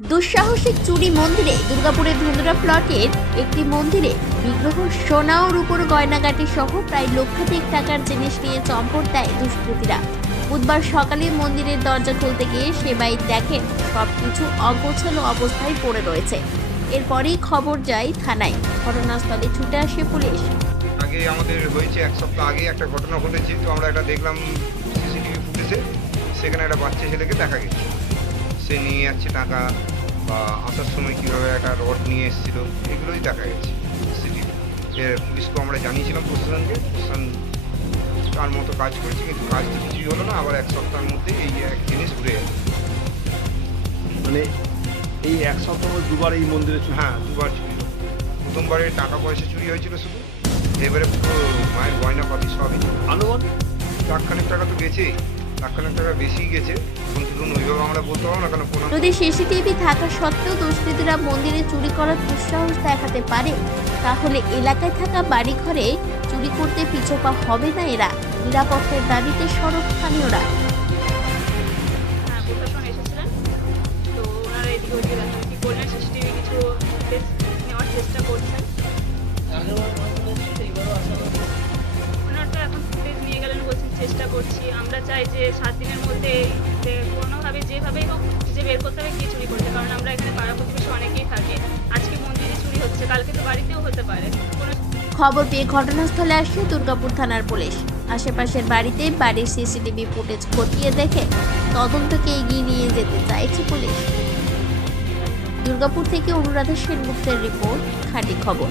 দুঃসাহসিক চুরি মন্দিরে দুর্গাপুরের ধুন্দরা প্লটের একটি মন্দিরে বিগ্রহ সোনা ও রূপোর গয়নাগাটি সহ প্রায় লক্ষাধিক টাকার জিনিস নিয়ে চম্পট দেয় দুষ্কৃতীরা। বুধবার সকালে মন্দিরের দরজা খুলতে গিয়ে সেবাই দেখেন সবকিছু অগোছালো অবস্থায় পড়ে রয়েছে। এরপরই খবর যায় থানায়। ঘটনাস্থলে ছুটে আসে পুলিশ। আগে আমাদের হয়েছে এক সপ্তাহ আগে একটা ঘটনা ঘটেছে, তো আমরা এটা দেখলাম সিসিটিভি ফুটেজে। সেখানে একটা বাচ্চা ছেলেকে দেখা গেছে, সে নিয়ে যাচ্ছে টাকা বা আসার সময় কীভাবে একটা রড নিয়ে এসেছিল, এগুলোই দেখা গেছে সিসিটিভি। পুলিশকে আমরা জানিয়েছিলাম, প্রশাসনকে, প্রশাসন তার মতো কাজ করেছে, কিন্তু কাজ তো কিছুই হলো না। আবার এক সপ্তাহের মধ্যে এই এক জিনিস ঘুরে গেল। মানে এই এক সপ্তাহ দুবার এই মন্দিরে চুরি? হ্যাঁ, দুবার চুরি হলো। প্রথমবারে টাকা পয়সা চুরি হয়েছিল শুধু, এবারে পুরো মায়ের গয়নাপাতি সবই। আনুমানিক লাখখানেক টাকা তো গেছেই, লাখখানেক টাকা বেশিই গেছে। এখন ধরুন ওইভাবে আমরা বলতে পারবো না, কেন কোনো যদি সিসিটিভি থাকা সত্ত্বেও দুষ্কৃতীরা মন্দিরে চুরি করার দুঃসাহস দেখাতে পারে, তাহলে এলাকায় থাকা বাড়িঘরে চুরি করতে পিছপা হবে না এরা। নিরাপত্তার দাবিতে সড়ক স্থানীয়রা। হ্যাঁ, প্রশাসন এসেছিলেন, তো ওনারা এদিকে ওদিকে দেখাদেখি করলেন, সিসিটিভি কিছু ফুটেজ নেওয়ার চেষ্টা করছেন। ওনারা তো এখন ফুটেজ নিয়ে গেলেন, বলছেন চেষ্টা করছি। আমরা চাই যে 7 দিনের মধ্যে কোনোভাবে যেভাবেই হোক যে বের করতে হবে কে চুরি করছে, কারণ আমরা এখানে পাড়া প্রতিবেশী অনেকেই থাকি। আজকে মন্দিরে চুরি হচ্ছে, কালকে তো বাড়িতেও হতে পারে। কোনো খবর পেয়ে ঘটনাস্থলে আসে দুর্গাপুর থানার পুলিশ। আশেপাশের বাড়িতে বাড়ির সিসিটিভি ফুটেজ খতিয়ে দেখে তদন্তকে এগিয়ে নিয়ে যেতে চাইছে পুলিশ। দুর্গাপুর থেকে অনুরাধা সেনগুপ্তের রিপোর্ট, খাঁটি খবর।